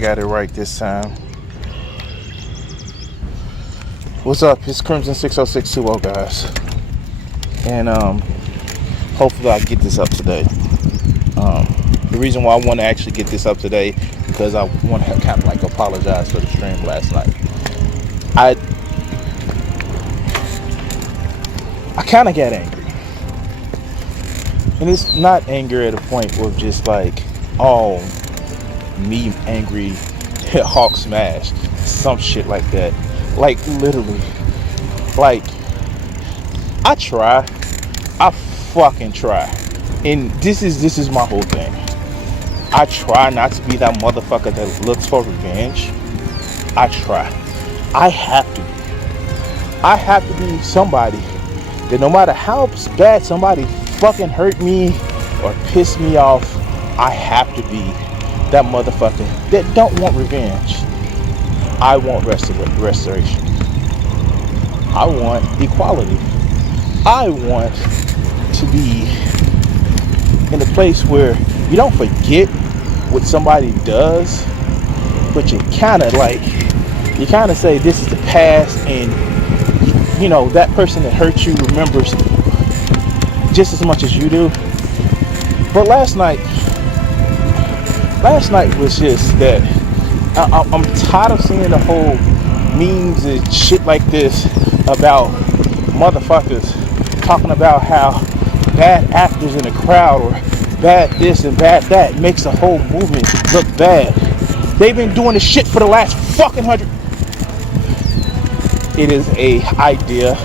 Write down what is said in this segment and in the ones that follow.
Got it right this time. What's up? It's Crimson 60620, guys. And hopefully I get this up today. The reason why I want to actually get this up today because I want to kind of like apologize for the stream last night. I kind of got angry. And it's not anger at a point of just like, oh, me angry, Hawk smash, some shit like that. Like literally, like I fucking try, and this is my whole thing. I try not to be that motherfucker that looks for revenge. I try. I have to be somebody that no matter how bad somebody fucking hurt me or piss me off, I have to be that motherfucker that don't want revenge. I want restoration. I want equality. I want to be in a place where you don't forget what somebody does, but you kind of say this is the past, and you know that person that hurt you remembers just as much as you do. But last night was just that I'm tired of seeing the whole memes and shit like this about motherfuckers talking about how bad actors in the crowd or bad this and bad that makes the whole movement look bad. They've been doing this shit for the last fucking 100. It is a idea,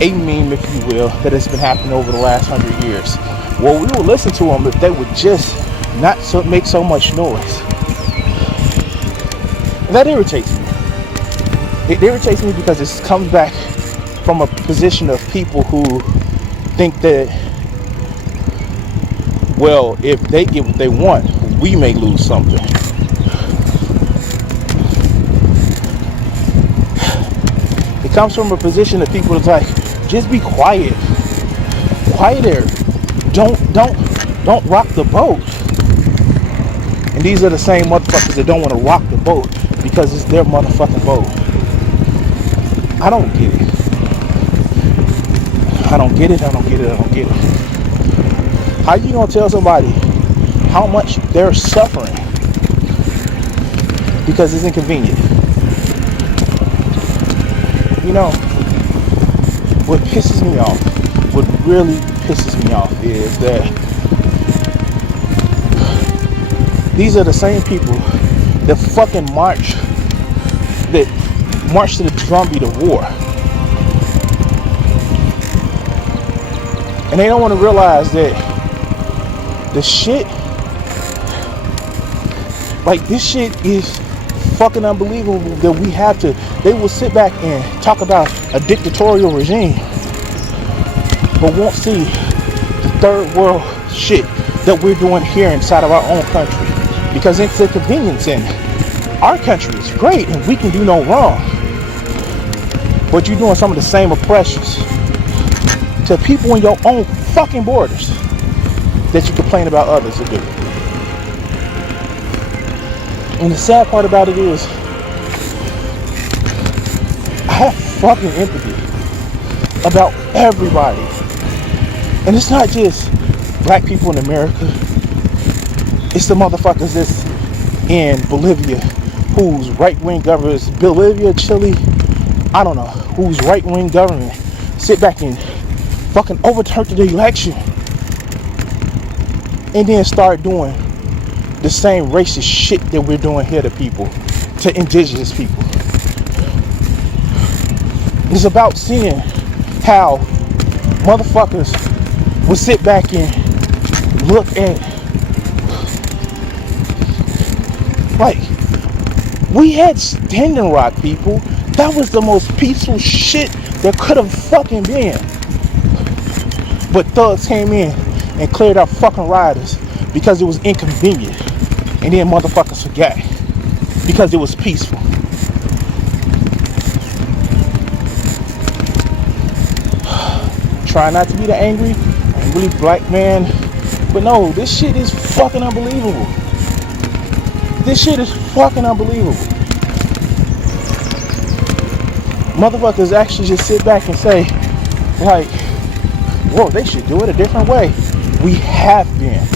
a meme if you will, that has been happening over the last 100 years. Well, we will listen to them if they would just not make so much noise. And that irritates me. It irritates me because it comes back from a position of people who think that, well, if they get what they want, we may lose something. It comes from a position of people that's like, just be quiet. Quieter. Don't rock the boat. And these are the same motherfuckers that don't want to rock the boat because it's their motherfucking boat. I don't get it. I don't get it. How you gonna tell somebody how much they're suffering because it's inconvenient? You know, what pisses me off, what really pisses me off is that these are the same people that fucking march to the drumbeat of war. And they don't want to realize that the shit, like this shit is fucking unbelievable that we have to, they will sit back and talk about a dictatorial regime, but won't see the third world shit that we're doing here inside of our own country. Because it's a convenience and our country is great and we can do no wrong. But you're doing some of the same oppressions to people in your own fucking borders that you complain about others to do. And the sad part about it is, I have fucking empathy about everybody. And it's not just black people in America. It's the motherfuckers that's in Bolivia, whose right-wing government, Bolivia, Chile, I don't know, whose right-wing government sit back and fucking overturn the election and then start doing the same racist shit that we're doing here to people, to indigenous people. It's about seeing how motherfuckers will sit back and look at, like, we had Standing Rock, people. That was the most peaceful shit that could have fucking been. But thugs came in and cleared out fucking rioters because it was inconvenient. And then motherfuckers forgot because it was peaceful. Try not to be the angry black man. But no, this shit is fucking unbelievable. This shit is fucking unbelievable. Motherfuckers actually just sit back and say, like, whoa, they should do it a different way. We have been.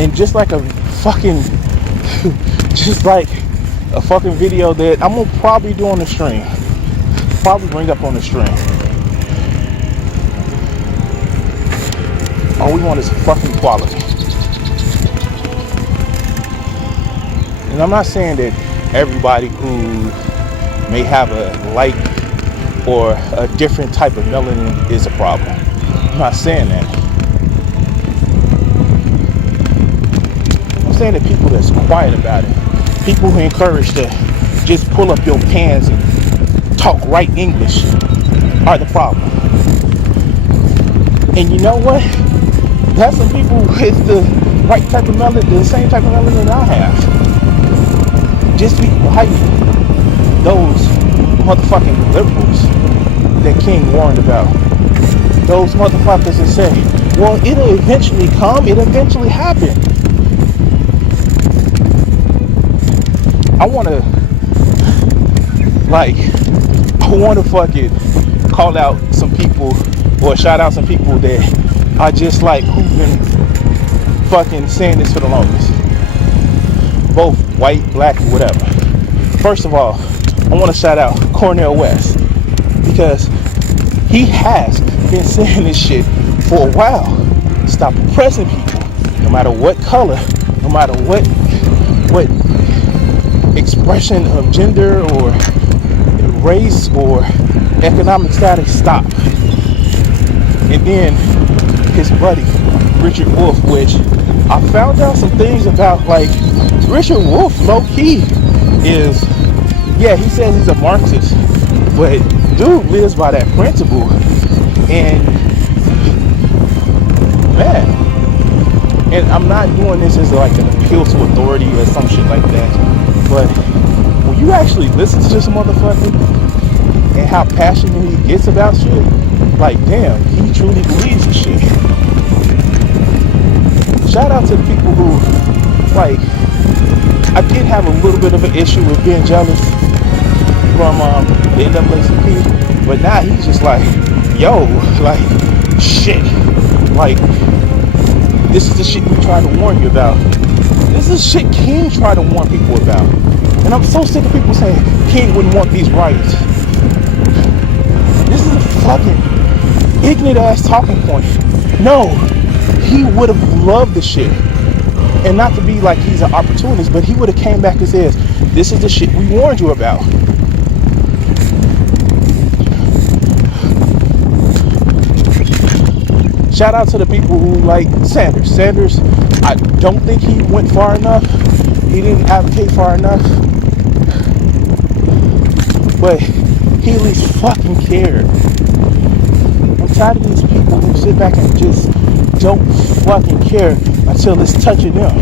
And just like a fucking, just like a fucking video that I'm gonna probably do on the stream. Probably bring up on the stream. All we want is fucking quality. And I'm not saying that everybody who may have a light or a different type of melanin is a problem. I'm not saying that. I'm saying that people that's quiet about it, people who encourage to just pull up your pants and talk right English are the problem. And you know what? That's some people with the right type of melanin, the same type of melanin I have. Just be quiet. Those motherfucking liberals that King warned about. Those motherfuckers that say, well, it'll eventually come, it'll eventually happen. I wanna fucking call out some people or shout out some people that are just like who've been fucking saying this for the longest. Both white, black, whatever. First of all, I want to shout out Cornel West because he has been saying this shit for a while. Stop oppressing people, no matter what color, no matter what expression of gender or race or economic status. Stop. And then his buddy Richard Wolff, which I found out some things about, like Richard Wolff, low key, is, yeah, he says he's a Marxist, but dude lives by that principle. And man, and I'm not doing this as like an appeal to authority or some shit like that, but when you actually listen to this motherfucker and how passionate he gets about shit, like damn, he truly believes in shit. Shout out to the people who, like, I did have a little bit of an issue with being jealous from the NAACP, but now he's just like, yo, like, shit, like, this is the shit we try to warn you about. This is shit King tried to warn people about. And I'm so sick of people saying King wouldn't want these riots. This is a fucking ignorant ass talking point. No, he would have loved the shit. And not to be like he's an opportunist, but he would have came back and says, this is the shit we warned you about. Shout out to the people who like Sanders. Sanders, I don't think he went far enough. He didn't advocate far enough. But he at least fucking cared. I'm tired of these people who sit back and just don't fucking care until it's touching them.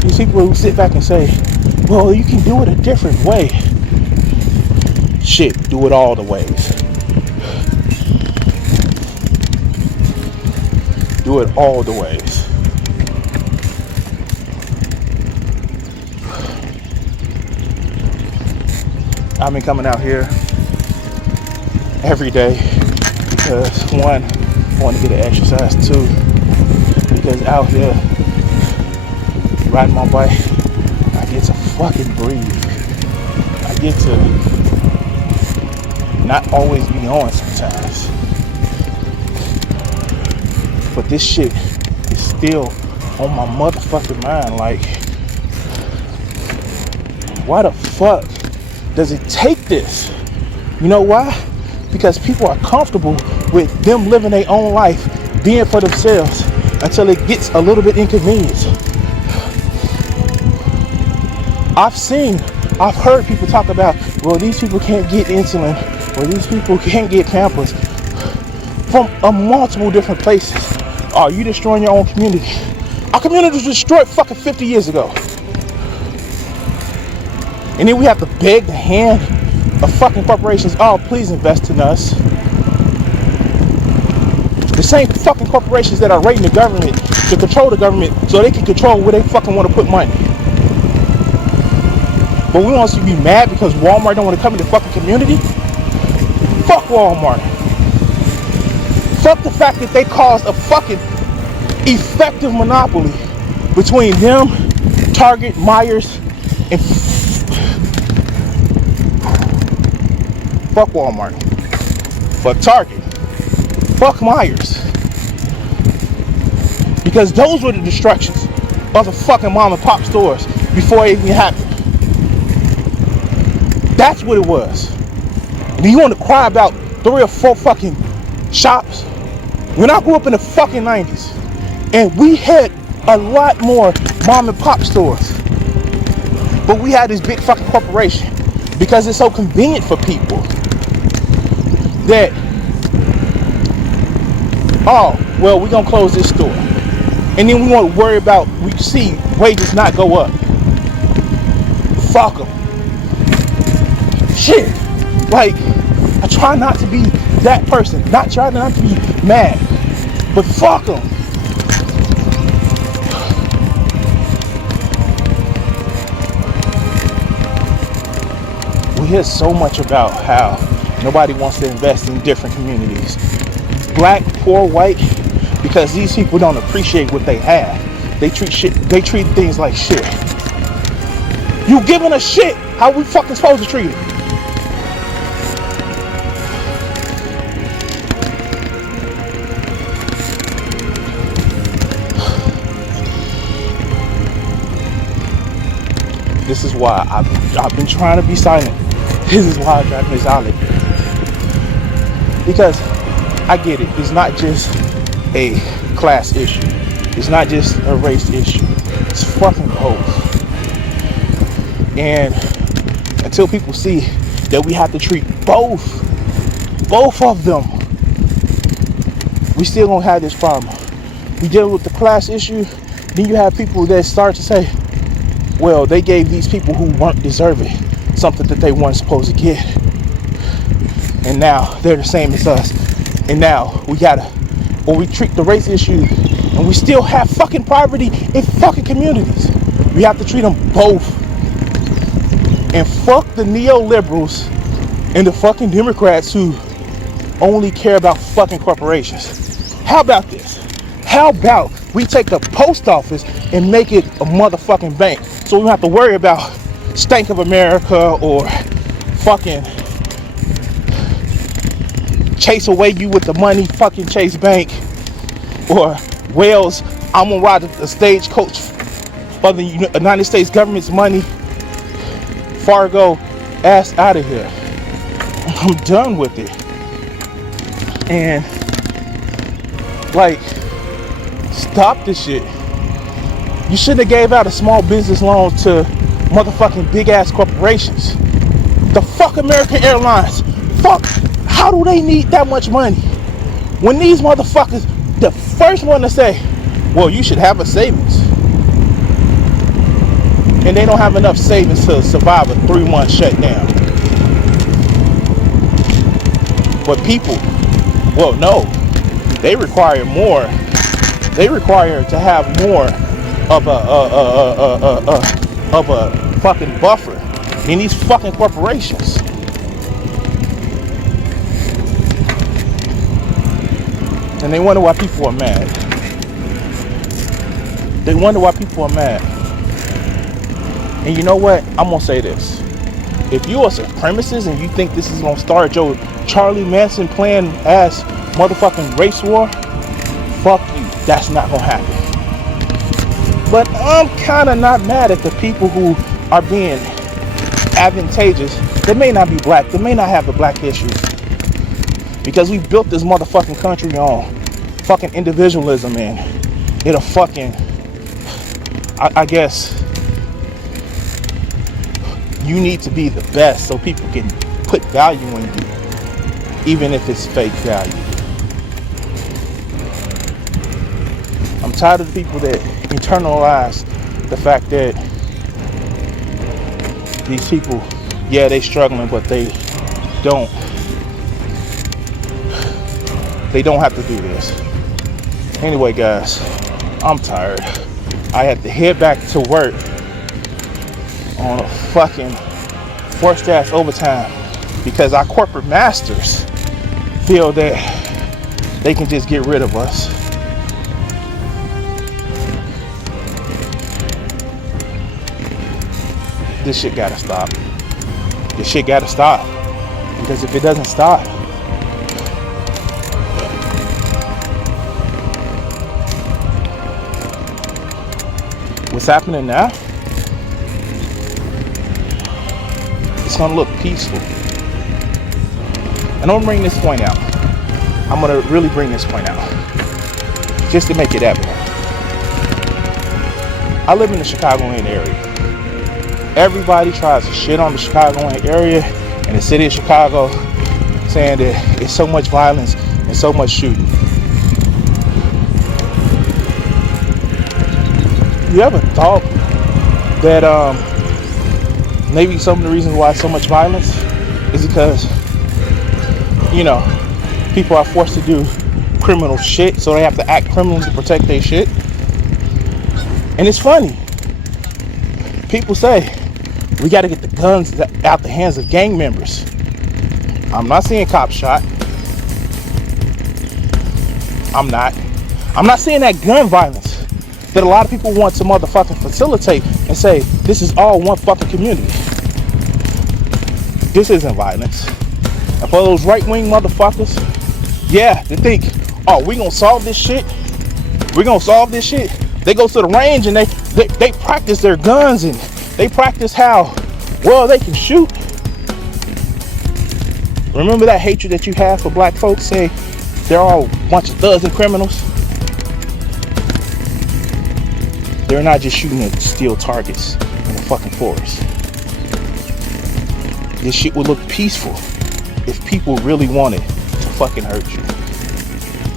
These people who sit back and say, well, you can do it a different way. Shit, do it all the ways. Do it all the ways. I've been coming out here every day because one, I want to get an exercise, two, because out here riding my bike, I get to fucking breathe. I get to not always be on sometimes. But this shit is still on my motherfucking mind. Like, why the fuck does it take this? You know why? Because people are comfortable with them living their own life, being for themselves, until it gets a little bit inconvenient. I've heard people talk about, well, these people can't get insulin, or these people can't get Pampers, from multiple different places. Are you destroying your own community? Our community was destroyed fucking 50 years ago. And then we have to beg the hand of fucking corporations, oh, please invest in us. same fucking corporations that are raiding the government to control the government so they can control where they fucking want to put money. But we want us to be mad because Walmart don't want to come in the fucking community? Fuck Walmart. Fuck the fact that they caused a fucking effective monopoly between them, Target, Myers, and fuck Walmart. Fuck Target. Fuck Myers. Because those were the destructions of the fucking mom and pop stores before it even happened. That's what it was. And you want to cry about 3 or 4 fucking shops? When I grew up in the fucking 90s, and we had a lot more mom and pop stores, but we had this big fucking corporation because it's so convenient for people that, oh, well, we're gonna close this store. And then we want to worry about, we see wages not go up. Fuck them. Shit. Like, I try not to be that person. Try not to be mad. But fuck them. We hear so much about how nobody wants to invest in different communities. Black, poor, white, because these people don't appreciate what they have. They treat things like shit. You giving a shit, how we fucking supposed to treat it? This is why I've been trying to be silent. This is why I'm trying to be silent. Because I get it. It's not just a class issue. It's not just a race issue. It's fucking both. And until people see that we have to treat both of them, we still gonna have this problem. We deal with the class issue, then you have people that start to say, well, they gave these people who weren't deserving something that they weren't supposed to get. And now they're the same as us. And now we treat the race issue and we still have fucking poverty in fucking communities. We have to treat them both. And fuck the neoliberals and the fucking Democrats who only care about fucking corporations. How about this? How about we take the post office and make it a motherfucking bank so we don't have to worry about Stank of America or fucking Chase away you with the money, fucking Chase Bank, or Wales, I'm gonna ride the stagecoach of the United States government's money. Fargo, ass out of here. I'm done with it. And like, stop this shit. You shouldn't have gave out a small business loan to motherfucking big ass corporations. The fuck American Airlines. Fuck, how do they need that much money? When these motherfuckers, the first one to say, well, you should have a savings. And they don't have enough savings to survive a 3-month shutdown. But people, well, no, they require more. They require to have more of a fucking buffer in these fucking corporations. And they wonder why people are mad. They wonder why people are mad. And you know what? I'm gonna say this. If you are supremacist and you think this is gonna start your Charlie Manson plan ass motherfucking race war, fuck you. That's not gonna happen. But I'm kinda not mad at the people who are being advantageous. They may not be black. They may not have the black issue. Because we built this motherfucking country on fucking individualism and it'll fucking, I guess, you need to be the best so people can put value in you, even if it's fake value. I'm tired of the people that internalize the fact that these people, yeah, they struggling, but they don't have to do this. Anyway, guys, I'm tired. I had to head back to work on a fucking forced ass overtime because our corporate masters feel that they can just get rid of us. This shit gotta stop. This shit gotta stop. Because if it doesn't stop, what's happening now, it's gonna look peaceful. And I'm gonna bring this point out. I'm gonna really bring this point out. Just to make it evident. I live in the Chicagoland area. Everybody tries to shit on the Chicagoland area and the city of Chicago, saying that it's so much violence and so much shooting. You ever thought that maybe some of the reasons why so much violence is because, you know, people are forced to do criminal shit, so they have to act criminal to protect their shit? And it's funny. People say, we got to get the guns out the hands of gang members. I'm not seeing cops shot. I'm not seeing that gun violence that a lot of people want to motherfucking facilitate and say, this is all one fucking community. This isn't violence. And for those right-wing motherfuckers, yeah, they think, oh, we gonna solve this shit? We gonna solve this shit? They go to the range and they practice their guns and they practice how well they can shoot. Remember that hatred that you have for black folks, say they're all a bunch of thugs and criminals? They're not just shooting at steel targets in the fucking forest. This shit would look peaceful if people really wanted to fucking hurt you.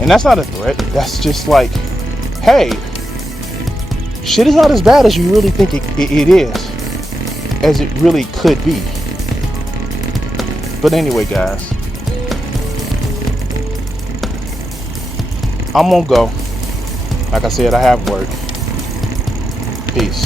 And that's not a threat. That's just like, hey, shit is not as bad as you really think it is, as it really could be. But anyway, guys, I'm gonna go. Like I said, I have work. Peace.